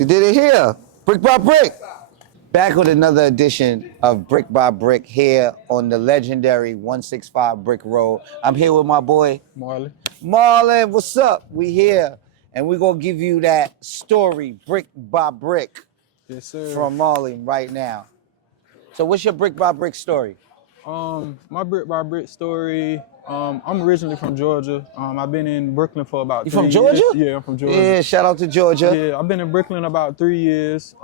You did it here, brick by brick. Back with another edition of Brick by Brick here on the legendary 165 Brick Road. I'm here with my boy Marley. Marlon. What's up? We here, and we're gonna give you that story, brick by brick, Yes, sir. from Marlon right now. So, what's your brick by brick story? My brick by brick story. I'm originally from Georgia. I've been in Brooklyn for about You 3 from Georgia? years. Yeah, I'm from Georgia. Yeah, shout out to Georgia. Yeah, I've been in Brooklyn about 3 years.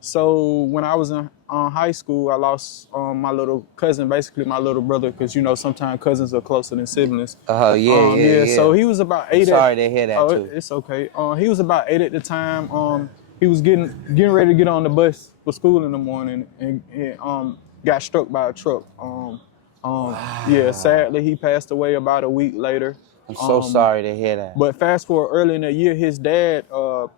So when I was in high school, I lost my little cousin, basically my little brother, because you know sometimes cousins are closer than siblings. Yeah. So he was about 8. Sorry to hear that too. It's okay. He was about 8 at the time. He was getting ready to get on the bus for school in the morning, and got struck by a truck. Yeah, sadly he passed away about a week later. I'm so sorry to hear that. But fast forward early in the year, his dad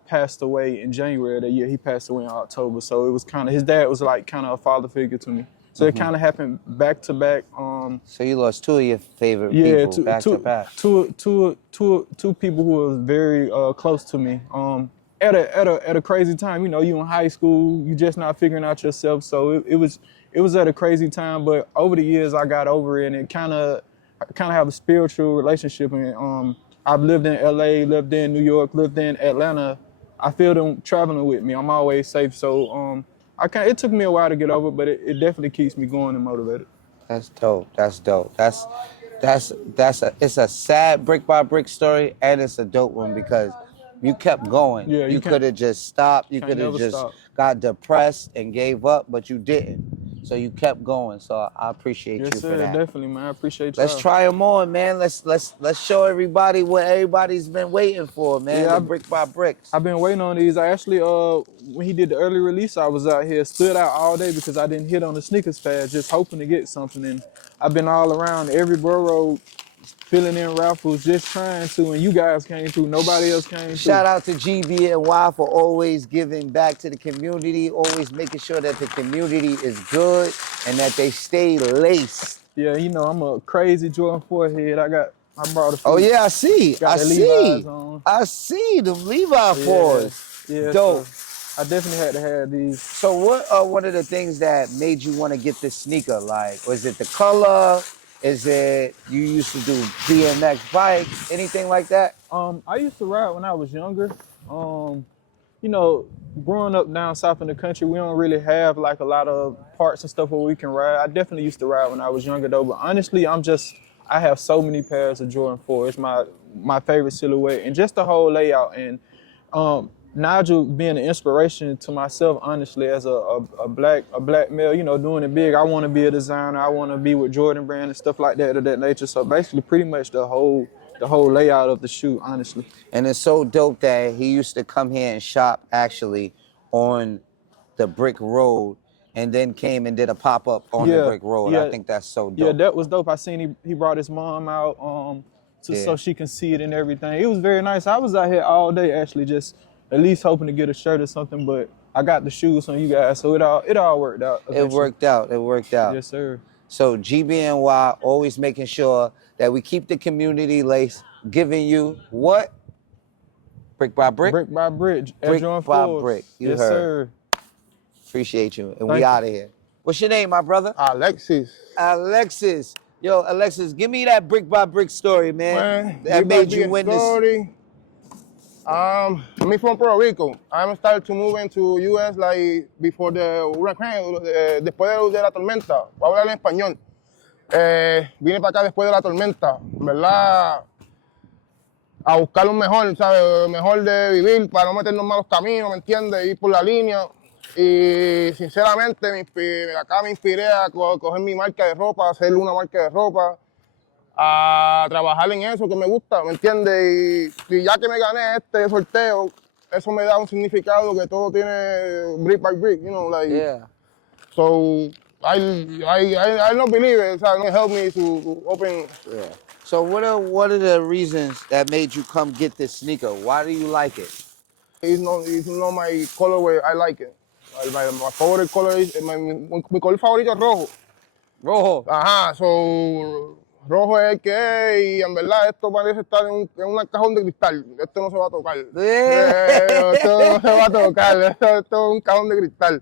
passed away in January of the year. He passed away in October. So it was his dad was like kind of a father figure to me. So it kind of happened back to back. So you lost two of your favorite people back to back. Two people who were very close to me. At a crazy time. You know, you in high school, you just not figuring out yourself. So it was at a crazy time. But over the years, I got over it, and I kind of have a spiritual relationship, and I've lived in LA, lived in New York, lived in Atlanta. I feel them traveling with me. I'm always safe. So it took me a while to get over, but it definitely keeps me going and motivated. That's dope. That's dope. It's a sad brick by brick story, and it's a dope one because you kept going. Yeah, you could have just stopped. You could have just got depressed and gave up, but you didn't. So you kept going. So I appreciate you for that. Yes, sir, definitely, man. I appreciate you. Let's try them on, man. Let's show everybody what everybody's been waiting for, man. Yeah, brick by bricks. I've been waiting on these. I actually, when he did the early release, I was out here, stood out all day because I didn't hit on the sneakers fast, just hoping to get something. And I've been all around every borough, filling in raffles, just trying to, and you guys came through. Nobody else came through. Shout out to GBNY for always giving back to the community, always making sure that the community is good and that they stay laced. Yeah, you know, I'm a crazy Jordan 4 head. I brought a few. Oh yeah, I see them Levi 4s. Yeah, dope. So I definitely had to have these. So what are one of the things that made you want to get this sneaker? Like, was it the color? Is it you used to do BMX bikes, anything like that? I used to ride when I was younger. You know, growing up down south in the country, we don't really have like a lot of parts and stuff where we can ride. I definitely used to ride when I was younger though, but honestly, I have so many pairs of Jordan 4. It's my favorite silhouette and just the whole layout. And Nigel being an inspiration to myself, honestly, as a black male, you know, doing it big. I want to be a designer. I want to be with Jordan brand and stuff like that of that nature. So basically, pretty much the whole layout of the shoe, honestly. And it's so dope that he used to come here and shop actually on the Brick Road, and then came and did a pop-up on the Brick Road. I think that's so dope. Yeah, that was dope. I seen he brought his mom out so she can see it and everything. It was very nice. I was out here all day actually, just at least hoping to get a shirt or something, but I got the shoes on you guys, so it all worked out. Eventually. It worked out. Yes, sir. So GBNY always making sure that we keep the community laced, giving you what? Brick by brick? Brick by brick. Brick by brick. You yes, heard. Sir. Appreciate you. And we out of here. What's your name, my brother? Alexis. Yo, Alexis, give me that brick by brick story, man. That made you win this. I'm from Puerto Rico. I started to move into U.S. like before the hurricane, después de la tormenta. Voy a hablar en español. Vine para acá después de la tormenta, ¿verdad? A buscar lo mejor, ¿sabes? Mejor de vivir para no meternos en malos caminos, ¿me entiendes? Ir por la línea. Y sinceramente acá me inspiré a coger mi marca de ropa, hacer una marca de ropa, a trabajar en eso que me gusta, ¿me entiendes? Y ya que me gané este sorteo, eso me da un significado que todo tiene brick by brick, you know, like. Yeah. So I don't believe it. So it helped me to open. Yeah. So what are the reasons that made you come get this sneaker? Why do you like it? It's not my colorway. I like it. My favorite color is my color favorito es rojo. Rojo. Ajá. So rojo es el que es, y en verdad esto parece estar en un cajón de cristal. Esto no se va a tocar. Esto no se va a tocar, esto es un cajón de cristal.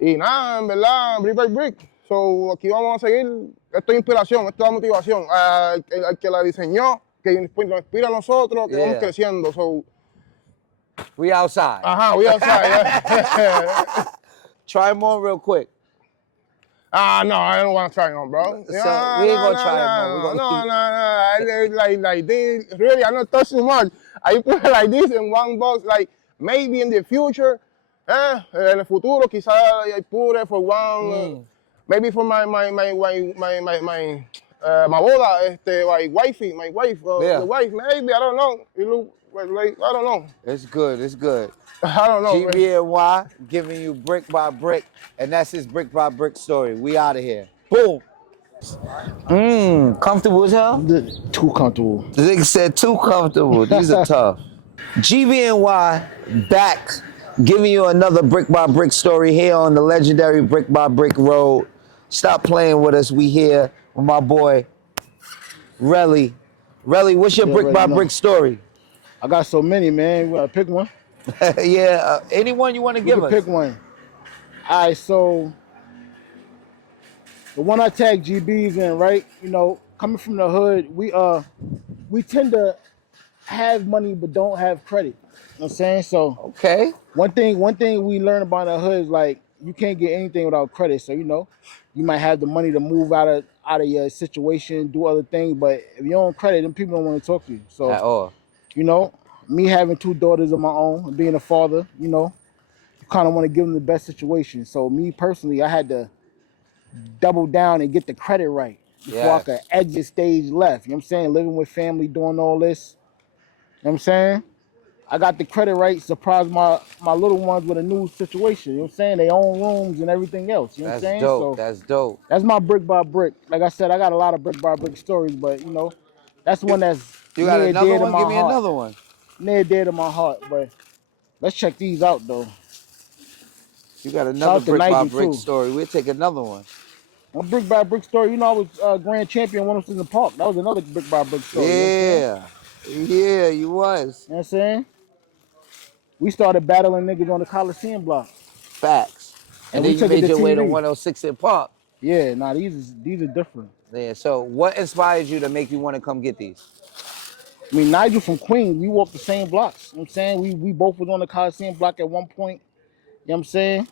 Y nada, en verdad, brick by brick. So, aquí vamos a seguir. Esto es inspiración, esto es motivación. Al que la diseñó, que nos inspira a nosotros, que vamos creciendo. So, we outside. Ajá, we outside. Try them on real quick. No, I don't want to try them, bro. So we ain't gonna try them on. No. Like this, really, I'm not touching too much. I put it like this in one box, like maybe in the future, en el futuro, quizás I put it for one, maybe for my boda, my wife, the wife, maybe, I don't know. It look like, I don't know. It's good, it's good. I don't know. GBNY giving you brick by brick, and that's his brick by brick story. We out of here. Boom. Comfortable as hell? Too comfortable. The nigga said too comfortable. These are tough. GBNY back, giving you another brick by brick story here on the legendary Brick by Brick Road. Stop playing with us. We here with my boy, Relly. Relly, what's your brick by brick story? I got so many, man. You pick one? Anyone you want to give us? Pick one. All right, so the one I tagged GB's in, right? You know, coming from the hood, we tend to have money but don't have credit. You know what I'm saying? So okay. One thing we learn about the hood is like you can't get anything without credit. So you know, you might have the money to move out of your situation, do other things, but if you don't have credit, then people don't want to talk to you. So at all. You know, me having 2 daughters of my own, and being a father, you know, you kind of want to give them the best situation. So me personally, I had to double down and get the credit right before I could exit stage left. You know what I'm saying? Living with family, doing all this. You know what I'm saying? I got the credit right, surprised my little ones with a new situation. You know what I'm saying? They own rooms and everything else. You know what I'm saying? That's dope. So that's dope. That's my brick by brick. Like I said, I got a lot of brick by brick stories, but you know, that's one that's you got another one? Give me heart. another one. Near dear to my heart, but let's check these out though. You got another brick by brick story. We'll take another one. A brick by brick story. You know, I was grand champion when I was in the park. That was another brick by brick story. Yeah, yeah, you was. You know what I'm saying? We started battling niggas on the Coliseum block. Facts. And then you made your way to 106 in Park. Yeah, nah, these are different. Yeah. So what inspired you to make you want to come get these? I mean, Nigel from Queens, we walked the same blocks. You know what I'm saying? We both was on the Coliseum block at one point. You know what I'm saying?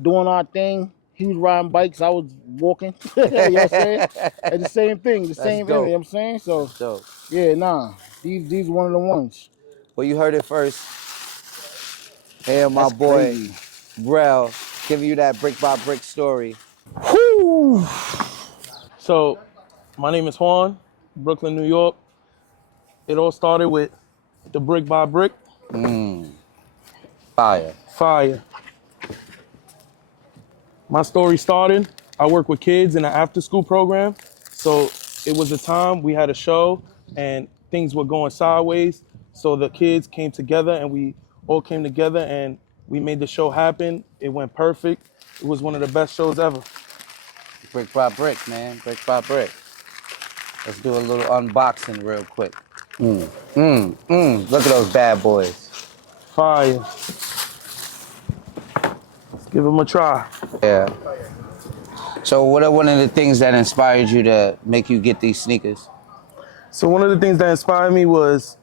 Doing our thing. He was riding bikes, I was walking. You know what I'm saying? It's the same thing, the same thing, you know what I'm saying? So, dope. Yeah, nah. These one of the ones. Well, you heard it first. Hey, my boy, Brel, giving you that brick by brick story. Whew. So, my name is Juan, Brooklyn, New York. It all started with the brick by brick. Fire. Fire. My story started, I work with kids in an after school program. So it was a time we had a show and things were going sideways. So the kids came together and we all came together and we made the show happen. It went perfect. It was one of the best shows ever. Brick by brick, man, brick by brick. Let's do a little unboxing real quick. Look at those bad boys. Fire. Let's give them a try. Yeah. So what are one of the things that inspired you to make you get these sneakers? So one of the things that inspired me was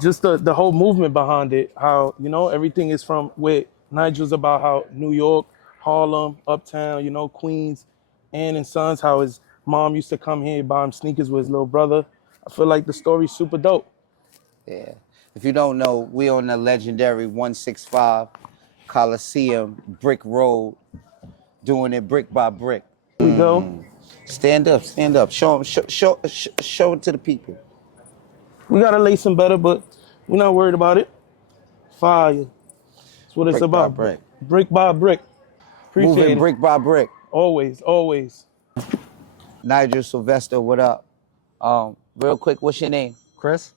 just the whole movement behind it. How, you know, everything is from where Nigel's about how New York, Harlem, Uptown, you know, Queens, and Sons, how his mom used to come here and buy him sneakers with his little brother. I feel like the story's super dope. Yeah. If you don't know, we on the legendary 165 Coliseum Brick Road, doing it brick by brick. Here we go. Stand up, stand up. Show it to the people. We gotta lace them better, but we're not worried about it. Fire. That's what it's about. Brick. Brick by brick. Appreciate Moving it. brick by brick. Always, always. Nigel, Sylvester, what up? Real quick, what's your name? Chris.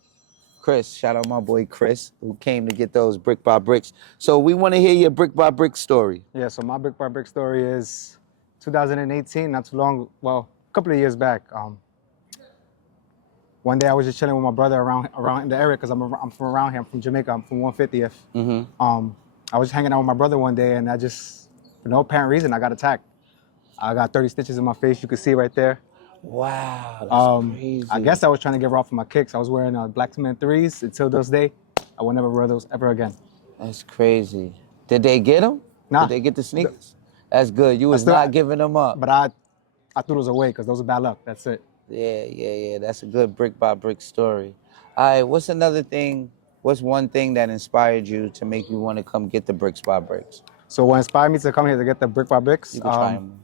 Chris, shout out my boy Chris, who came to get those brick by bricks. So we want to hear your brick by brick story. Yeah, so my brick by brick story is 2018, not too long, well, couple of years back. One day I was just chilling with my brother around in the area because I'm from around here. I'm from Jamaica. I'm from 150th. I was just hanging out with my brother one day, and I just, for no apparent reason, I got attacked. I got 30 stitches in my face. You can see right there. Wow, that's crazy. I guess I was trying to get off of my kicks. I was wearing Black Cement 3s until this day. I will never wear those ever again. That's crazy. Did they get them? Nah. Did they get the sneakers? That's good. You was not giving them up. But I threw those away because those are bad luck. That's it. Yeah. That's a good brick by brick story. All right, what's another thing? What's one thing that inspired you to make you want to come get the bricks by bricks? So what inspired me to come here to get the brick by bricks? You can try them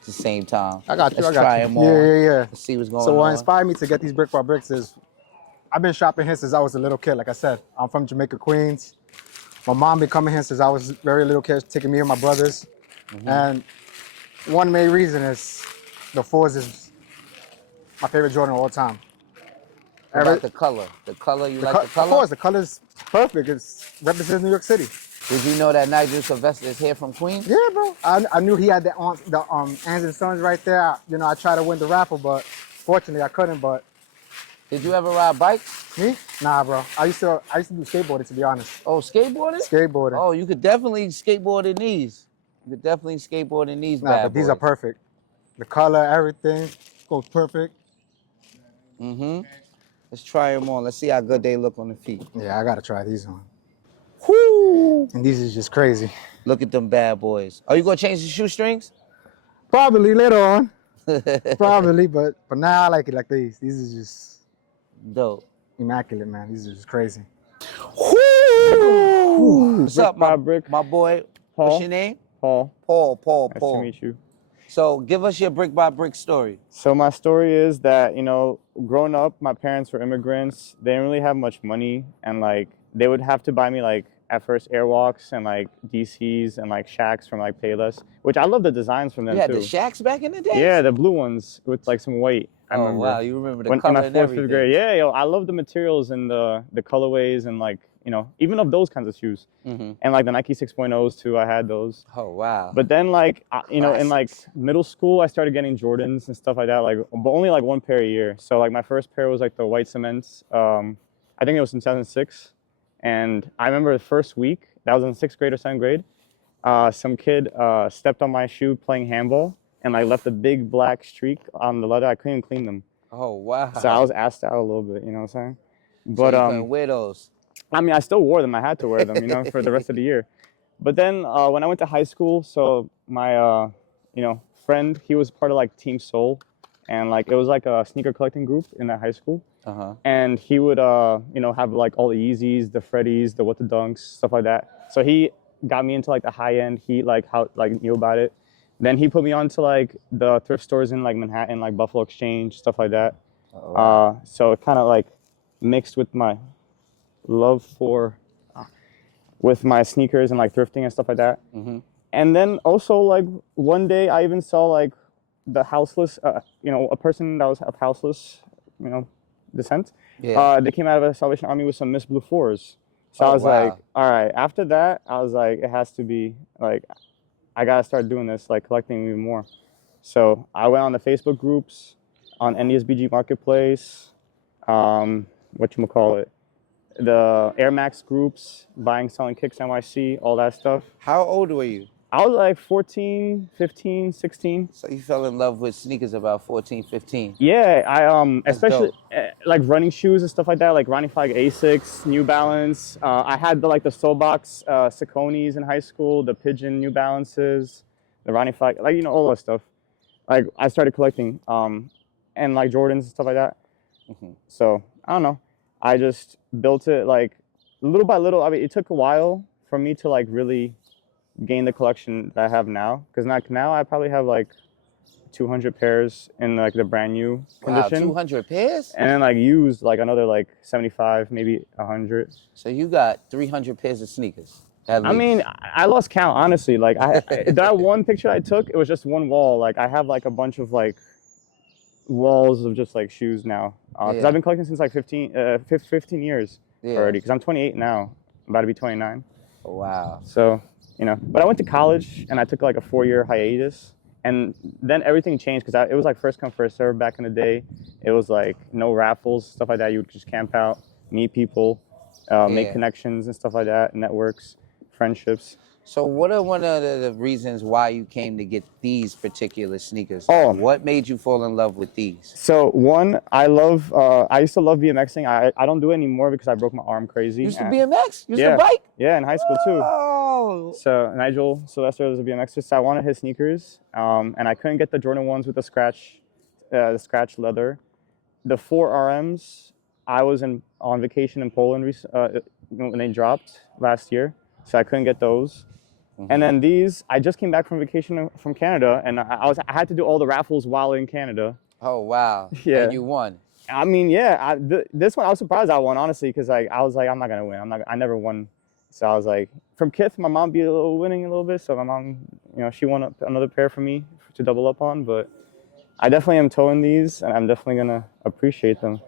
at the same time. I got you. Let's try them on. Yeah. Let's see what's going on. So what inspired me to get these brick by bricks is I've been shopping here since I was a little kid. Like I said, I'm from Jamaica, Queens. My mom been coming here since I was very little kid, taking me and my brothers. And one main reason is the 4s is my favorite Jordan of all time. What about the color? The color, you like the color? Of course, the color's perfect. It represents New York City. Did you know that Nigel Sylvester is here from Queens? Yeah, bro. I knew he had the Ans and Sons right there. I tried to win the raffle, but fortunately I couldn't. But did you ever ride bikes? me? Nah, bro. I used to do skateboarding, to be honest. Oh, skateboarding? Skateboarding. Oh, you could definitely skateboard in these. You could definitely skateboard in these bad but these boys. are perfect. The color, everything goes perfect. Let's try them on. Let's see how good they look on the feet. Yeah, I gotta try these on. Whoo! And these is just crazy. Look at them bad boys. Are you gonna change the shoestrings? Probably later on. Probably, but now I like it like these. These is just Dope. immaculate, man. These are just crazy. What's up, my boy? Paul. What's your name? Paul. Paul. Nice to meet you. So give us your brick by brick story. So my story is that, growing up, my parents were immigrants. They didn't really have much money, and they would have to buy me at first Airwalks and DCs and Shacks from Payless, which I love the designs from them You had too. the Shacks back in the day? Yeah, the blue ones with some white. I Oh remember. wow, you remember the In color my and 4th, everything. 5th grade. Yeah, I love the materials and the colorways and even of those kinds of shoes. And the Nike 6.0s too, I had those. Oh wow. But then in middle school, I started getting Jordans and stuff like that, but only one pair a year. So my first pair was the white cements. I think it was in 2006. And I remember the first week, that was in 6th grade or 7th grade, some kid stepped on my shoe playing handball and left a big black streak on the leather. I couldn't even clean them. Oh wow. So I was assed out a little bit, you know what I'm saying? But so you couldn't wear those. I mean, I still wore them. I had to wear them, for the rest of the year. But then when I went to high school, so my, friend, he was part of Team Soul. And it was a sneaker collecting group in that high school. And he would, have all the Yeezys, the Freddies, the What the Dunks, stuff like that. So he got me into the high end. He knew about it. Then he put me on to the thrift stores in Manhattan, Buffalo Exchange, stuff like that. Oh, wow. So it kind of mixed with my love for with my sneakers and thrifting and stuff like that. And then also one day I even saw the houseless, a person that was of houseless, descent. Yeah. They came out of the Salvation Army with some Miss Blue 4s. So I was wow. all right. After that, I was it has to be I gotta start doing this, collecting even more. So I went on the Facebook groups, on NDSBG Marketplace, whatchamacallit, the Air Max groups, buying, selling kicks, NYC, all that stuff. How old were you? I was 14, 15, 16. So you fell in love with sneakers about 14, 15. Yeah, I That's especially running shoes and stuff like that, Ronnie Flag Asics, New Balance. I had the Soulbox Sauconys in high school, the Pigeon New Balances, the Ronnie Flag, all that stuff. I started collecting and Jordans and stuff like that. So I don't know. I just built it little by little. I mean, it took a while for me to really gain the collection that I have now, because now I probably have 200 pairs in the brand new condition. Wow, 200 pairs? And then used another 75, maybe 100. So you got 300 pairs of sneakers. I mean, I lost count, honestly. That one picture I took, it was just one wall. I have a bunch of walls of just shoes now. Because I've been collecting since 15 years already, because I'm 28 now. I'm about to be 29. Wow. So, but I went to college and I took a 4-year hiatus. And then everything changed because it was like first come, first serve back in the day. It was like no raffles, stuff like that. You would just camp out, meet people, make connections and stuff like that, networks, friendships. So what are one of the reasons why you came to get these particular sneakers? Oh. What made you fall in love with these? So one, I used to love BMXing. I don't do it anymore because I broke my arm crazy. You used to BMX? You used to bike? Yeah, in high school too. Oh. So Nigel, Sylvester was a BMXer, so I wanted his sneakers, and I couldn't get the Jordan 1s with the scratch leather. The 4RMs, I was on vacation in Poland when they dropped last year, so I couldn't get those. And then these, I just came back from vacation from Canada, and I had to do all the raffles while in Canada. Oh wow! Yeah. And you won. I mean, yeah. This one I was surprised I won, honestly, because I was like, I'm not gonna win. I never won, so I was like, from Kith, my mom be winning a little bit, so my mom, she won up another pair for me to double up on. But I definitely am towing these, and I'm definitely gonna appreciate them.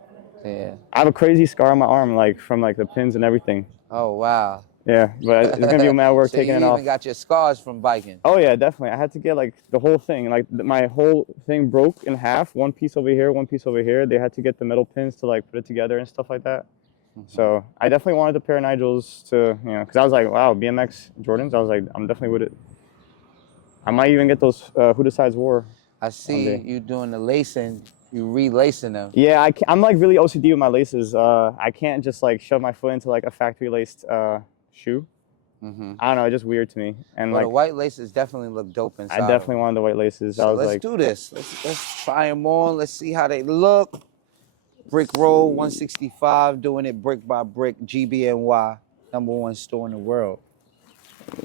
Yeah. I have a crazy scar on my arm, like from like the pins and everything. Oh wow. Yeah, but it's gonna be mad work so taking it off. you even got your scars from biking. Oh yeah, definitely. I had to get like the whole thing. Like my whole thing broke in half. One piece over here, one piece over here. They had to get the metal pins to like put it together and stuff like that. So I definitely wanted the pair of Nigels to, because I was like, wow, BMX Jordans. I was like, I'm definitely with it. I might even get those Who Decides War. I see you doing the lacing. You relacing them. Yeah, I'm like really OCD with my laces. I can't just like shove my foot into like a factory laced shoe. I don't know, it's just weird to me. And well, like the white laces definitely look dope inside. I definitely wanted the white laces. So I was let's like, do this. Let's try them on. Let's see how they look. Brick Roll 165, doing it brick by brick. GBNY, #1 store in the world.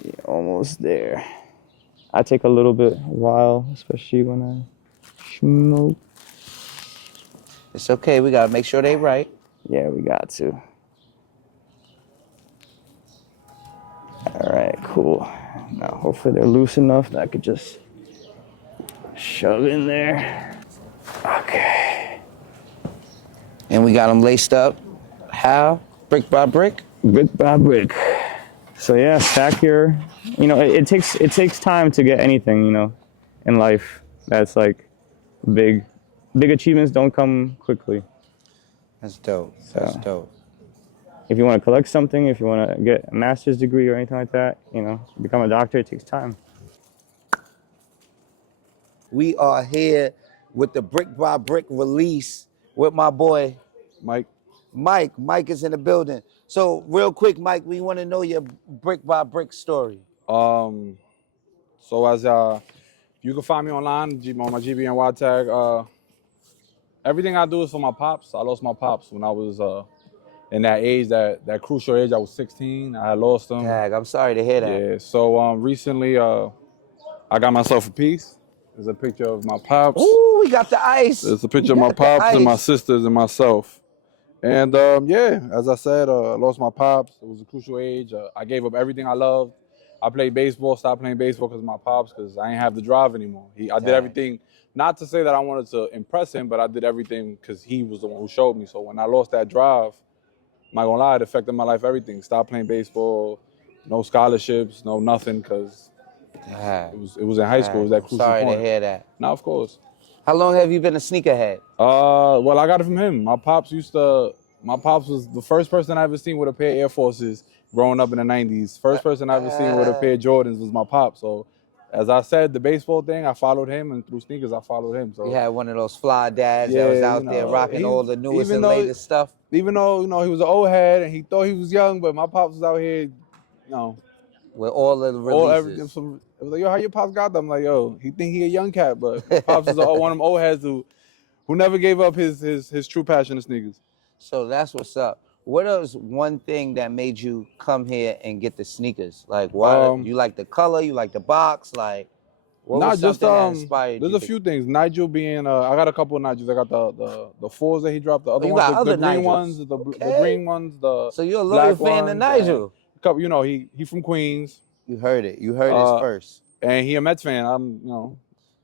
Yeah, almost there. I take a little bit while, especially when I smoke. It's okay. We gotta make sure they right. Yeah, we got to. All right, cool. Now, hopefully they're loose enough that I could just shove in there. Okay. And we got them laced up. How? Brick by brick? Brick by brick. So yeah, stack your, it takes time to get anything, in life. That's like big achievements don't come quickly. That's dope. That's dope. If you want to collect something, if you want to get a master's degree or anything like that, become a doctor, it takes time. We are here with the brick by brick release with my boy Mike. Mike is in the building. So real quick, Mike, we want to know your brick by brick story. So as you can find me online on my GBNY tag. Everything I do is for my pops. I lost my pops when I was in that age, that crucial age. I was 16. I had lost him. Tag, I'm sorry to hear that. Yeah. So recently, I got myself a piece. There's a picture of my pops. Ooh, we got the ice. There's a picture of my pops and my sisters and myself. And yeah, as I said, I lost my pops. It was a crucial age. I gave up everything I loved. I played baseball, stopped playing baseball because of my pops, because I didn't have the drive anymore. I did everything, not to say that I wanted to impress him, but I did everything because he was the one who showed me. So when I lost that drive, I'm not gonna lie, it affected my life, everything. Stopped playing baseball, no scholarships, no nothing, because it was in high school. It was that crucial sorry point. to hear that. No, of course. How long have you been a sneakerhead? Well, I got it from him. My pops was the first person I ever seen with a pair of Air Forces growing up in the 90s. First person I ever seen with a pair of Jordans was my pop. So as I said, the baseball thing, I followed him, and through sneakers, I followed him. So you had one of those fly dads that was out there rocking all the newest and latest stuff. Even though, he was an old head and he thought he was young, but my pops was out here, with all of the releases. It was like, yo, how your pops got them? I'm like, yo, he think he a young cat, but my pops is one of them old heads who never gave up his true passion to sneakers. So that's what's up. What was one thing that made you come here and get the sneakers? Like, why? You like the color? You like the box? Like, what was something that inspired you? There's a few things. Nigel being, I got a couple of Nigels. I got the fours that he dropped. The other you ones, got the other green Nigels. ones, the green ones, the So you're a loyal black fan of ones, Nigel. Couple, he from Queens. You heard it. You heard it first. And he a Mets fan. I'm,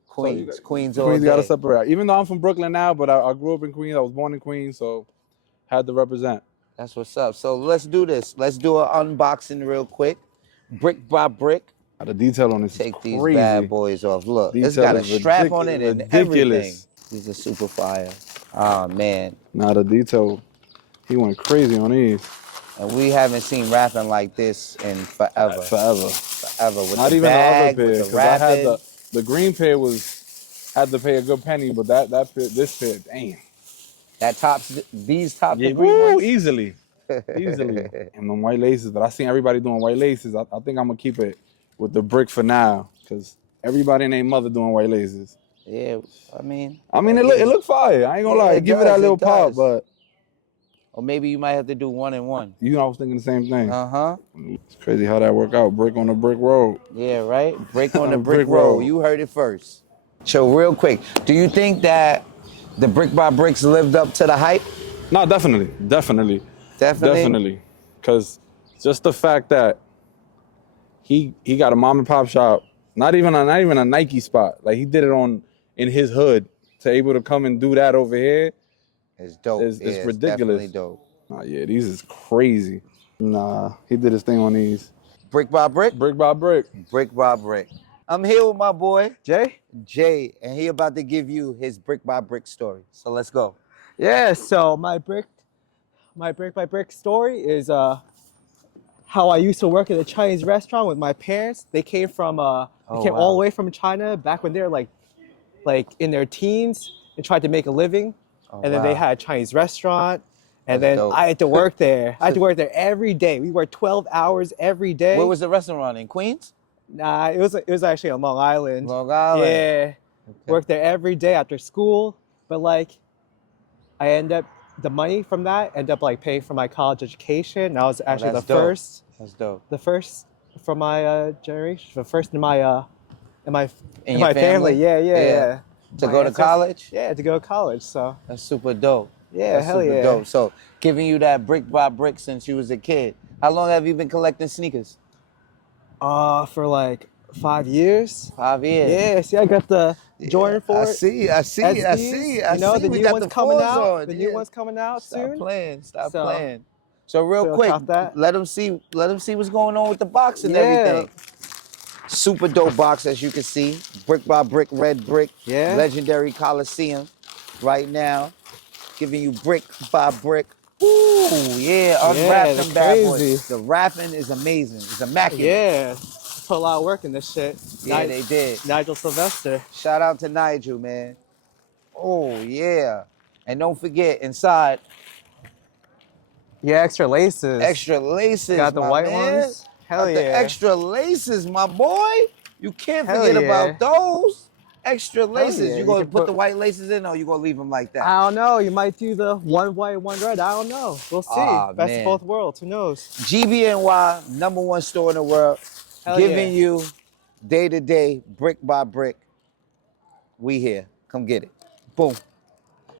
Queens. So Queens all Queens day. got to separate. Even though I'm from Brooklyn now, but I grew up in Queens. I was born in Queens, so had to represent. That's what's up. So let's do this. Let's do an unboxing real quick. Brick by brick. The detail on this Take is these crazy. bad boys off. Look, it's Detail got a is strap on it and everything. ridiculous. These are super fire. Oh man. Nah, the detail, he went crazy on these. And we haven't seen rapping like this in forever. Forever. Forever. With Not the even bag, the other pair, with the because I had rapping. the green pair had to pay a good penny, but this pair, damn. That tops, these top Yeah, the green woo, ones? easily. Easily. And them white laces, but I seen everybody doing white laces. I think I'm gonna keep it with the brick for now, because everybody and their mother doing white laces. Yeah, I mean. It look fire. I ain't gonna lie. Give it that little pop, but. Or maybe you might have to do 1 and 1. You know, I was thinking the same thing. Uh-huh. It's crazy how that work out. Brick on the brick road. Yeah, right? Brick on the brick Brick road. road. You heard it first. So real quick, do you think that the Brick by Bricks lived up to the hype? No, definitely. Definitely? Definitely. Because just the fact that he got a mom and pop shop, not even a Nike spot. Like, he did it in his hood. To able to come and do that over here, It's dope. it's It's ridiculous. definitely dope. Nah, yeah, these is crazy. Nah, he did his thing on these. Brick by brick? Brick by brick. Brick by brick. I'm here with my boy, Jay? and he about to give you his brick by brick story. So let's go. Yeah, so my brick by brick story is how I used to work at a Chinese restaurant with my parents. They came from all the way from China back when they were like in their teens and tried to make a living. And then they had a Chinese restaurant. And That's then dope. I had to work there. I had to work there every day. We worked 12 hours every day. Where was the restaurant, in Queens? Nah, it was actually on Long Island. Long Island. Yeah. Worked there every day after school. But like I the money from that ended up like paying for my college education. And I was actually that's the dope. first. That's dope. The first from my generation. The first in my In your my family. Yeah. To My go to ancestors. college? Yeah, to go to college. So That's super dope. yeah, That's hell super yeah. dope. So giving you that brick by brick since you was a kid. How long have you been collecting sneakers? For like 5 years. 5 years. Yeah, see, I got the Jordan 4. I see. SDs, you know, the We new got one's the coming fours out. on. The Yeah. new one's coming out Stop soon. playing. Stop So- playing. So real so quick, cop that. let them see what's going on with the box and Yeah. everything. Super dope box, as you can see. Brick by brick, red brick. Yeah. Legendary Coliseum. Right now, giving you brick by brick. Ooh, yeah, unwrap Yeah, them they're bad crazy. boys. The wrapping is amazing. It's immaculate. Yeah. Put a lot of work in this shit. Yeah, they did. Nigel Sylvester. Shout out to Nigel, man. Oh, yeah. And don't forget, inside, Yeah, extra laces. extra laces, Got the my white man. ones. Hell Got yeah. the extra laces, my boy. You can't Hell forget yeah. about those. Extra laces. yeah, You you gonna can put put- the white laces in, or you gonna leave them like that? I don't know. You might do the one white, one red. I don't know. We'll see. Aw, Best man. of both worlds. Who knows? GBNY, #1 store in the world, Hell giving yeah. you day to day, brick by brick. We here. Come get it. Boom.